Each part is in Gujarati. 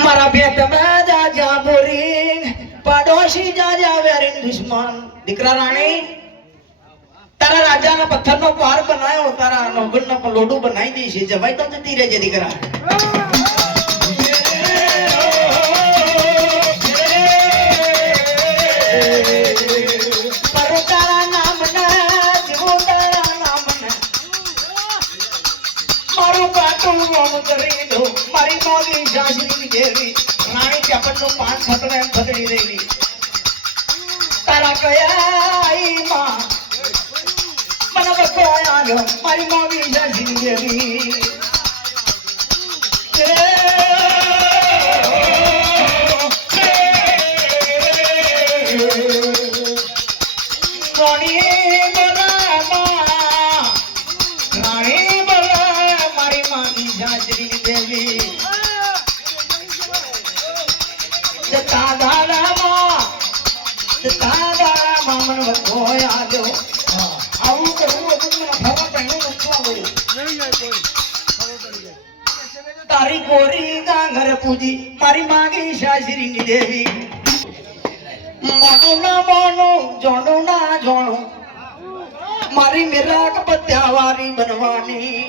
મારા બેટ માં જાજા બોરી પડોશી જાજા વેરી દુશ્મન દીકરા રાણી તારા રાજાના પથ્થરનો પાર બનાયો તારા નોગણનો લોડું બનાવી દઈશ જવાય તો જતી રહેજે દીકરા મારી મોદી જાસરી દેવી રાણી ચાપટનું પાન ફટવે એમ ફટડી રહી તારા કયા માં મને બસો આવ્યો મારી મોદી જાસરી દેવી તારી ગોરી ગાંગર પૂજી મારી માગી શાસ્ત્રીની દેવી મોનું ના મોનું જોણું ના જોણું મારી મિરાક પત્યાવારી બનવાની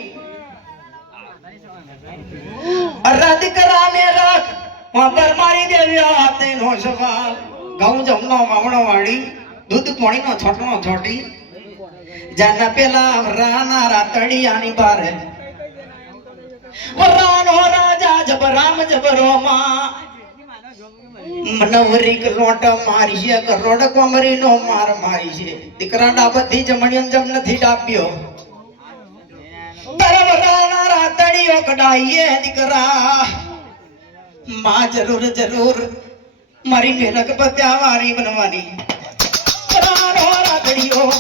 અરાધિકરા ને રાખ વાપર મારી દેવી હાથે નો સવાલ ઘઉં જમનો મામણો વાળી દૂધ પાણીનો છોટનો છોટી જાના પેલા રાના રાતડિયાની બારે વરાનો રાજા જબરામ જબરોમાં મનવરી કલોટ મારી છે કરોડ કોમરી નો માર મારી છે દીકરા ડાબથી જમણિયમ જમ નથી ડાપ્યો તારા વરાના રાતડિયો કડાઈએ દીકરા માં જરૂર જરૂર મારી મેરક પત્યાવારી બનવાની વરાનો રાતડિયો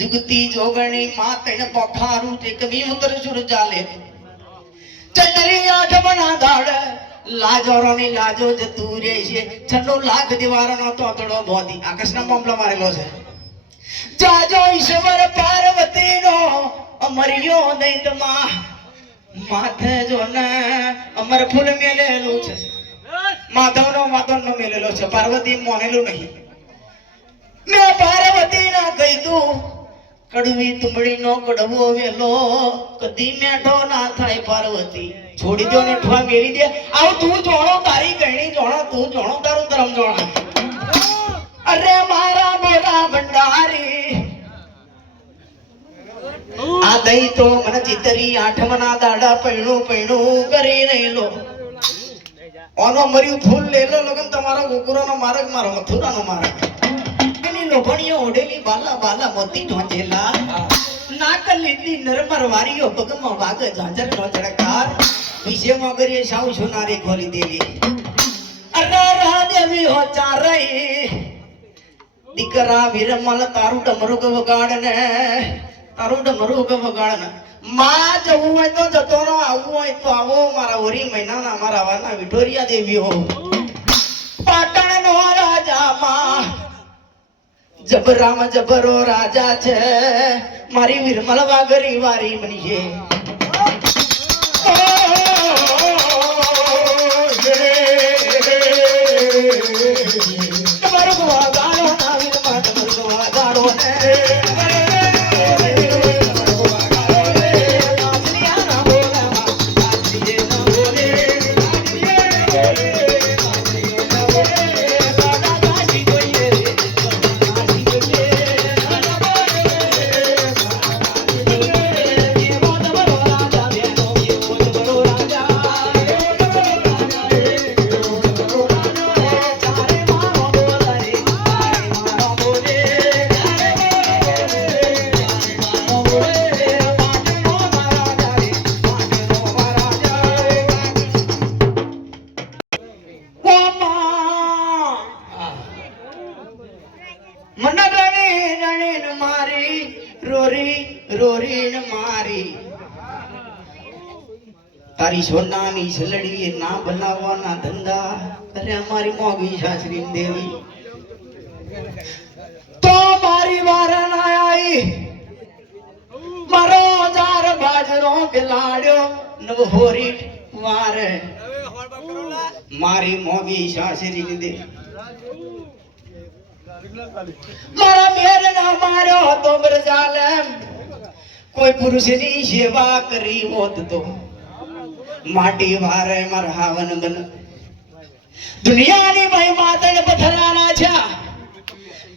જુગતી જોગણી માતણ પખારું તે કમી ઉતર સુર ચાલે ચંદરી આઠ બના દાડ લાજોરોની લાજો જતું રે છે છન્નો લાખ દીવારનો તોતડો બોધી આકાશના મામલો મારેલો છે જાજો ઈશ્વર પાર્વતીનો અમરિયો દૈતમાં માથે જોને અમર ફૂલ મેલેલું છે માધવનો માધવનો મેલેલો છે પાર્વતી મોનેલું નહીં મેં પાર્વતી ના કીધું કડવી તુંબડીનો કડવો વેલો કદી મેઠો ના થાય પાર્વતી છોડી દો ને ઠવા મેલી દે આવ તું જોણો તારી ગણી જોણો તું જોણો તારું ધર્મ જોણો અરે મારા બોલા ભંડારી આ દઈ તો મને ચિતરી આઠમના દાડા પૈણું કરી રહેલો ઓનો મર્યું ફૂલ લેલો લગન તમારો ગોકુરાનો માર્ગ મારો મથુરાનો માર્ગ એની લોભણીઓ ઓઢેલી બાલા બાલા મોતી ઢોંચેલા નાક લીધી નરમર વારીઓ પગમાં વાગે ઝાંઝર નો ઝડકાર વિષયમાં કરીએ સાવ સોનારી ખોલી દેવી અરે રાદેવી હો ચારઈ દીકરા વિરમલ તારું ડમરુગ વગાડ ને તારું ડમરુગ વગાડ ને માં જવું હોય તો જતો રહો આવવું હોય તો આવો મારા ઓરી મહિનાના મારા વાના વિઠોરિયા દેવી હો પાટણ નો રાજા માં જબરામ જબરો રાજા છે મારી વિરમલ વાગરી વારી બની છે તારી સોનાની સલડી ના બનાવવાના ધંધા અરે અમારી મોગી સાસરી દેવી તો મારી વારા ના આવી મારો જાર બાજરો બિલાડ્યો નવહોરી વારે મારી મોગી સાસરી દેવી મારા મેર ના માર્યો તો બ્રજાલમ કોઈ પુરુષની સેવા કરી હોત તો માટી વારે માર હાવન બન દુનિયાની મહિમા તણ પથરાના છે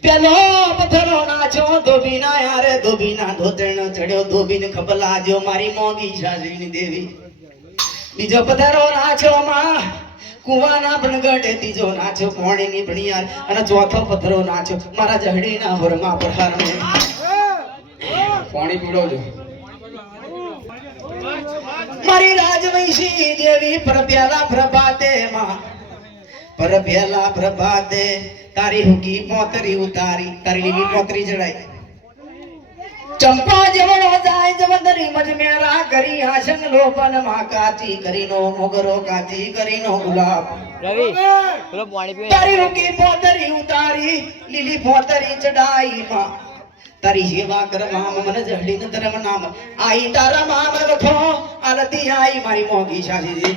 પેલો પથરો નાચો ધોબીના યારે ધોબીના ધોતણ ચડ્યો ધોબીને ખબલા જો મારી મોગી સાસરીની દેવી બીજો પથરો નાચો માં કુવાના બનગઢે ત્રીજો નાચો પોણીની ભણિયાર અને ચોથો પથરો નાચો મારા જહડીના હોરમાં પ્રહાર મે પાણી પીવડાવજો મારી રાજવંશી દેવી પરપ્યાલા પ્રભાતે માં પરપ્યાલા પ્રભાતે તારી હુકી પોતરી ઉતારી તારી લીલી પોતરી ચડાઈ ચંપા જવણો જાય જવંદરી મજમેરા કરી આસન લોપન માં કાચી કરીનો મોગરો કાચી કરીનો ગુલાબ રવિ પેલો પાણી પીવે તારી હુકી પોતરી ઉતારી લીલી પોતરી ચડાઈ માં તારી સેવા કરવા મન જહડી ન ધર્મ નામ આઈ તારા મામ વખો આલતી આઈ મારી મોગી સાસરી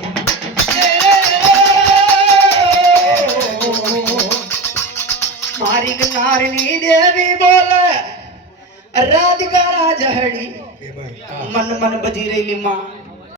મારી ગનારની દેવી બોલે રાધિકા જહડી મન મન બજી રહેલી માં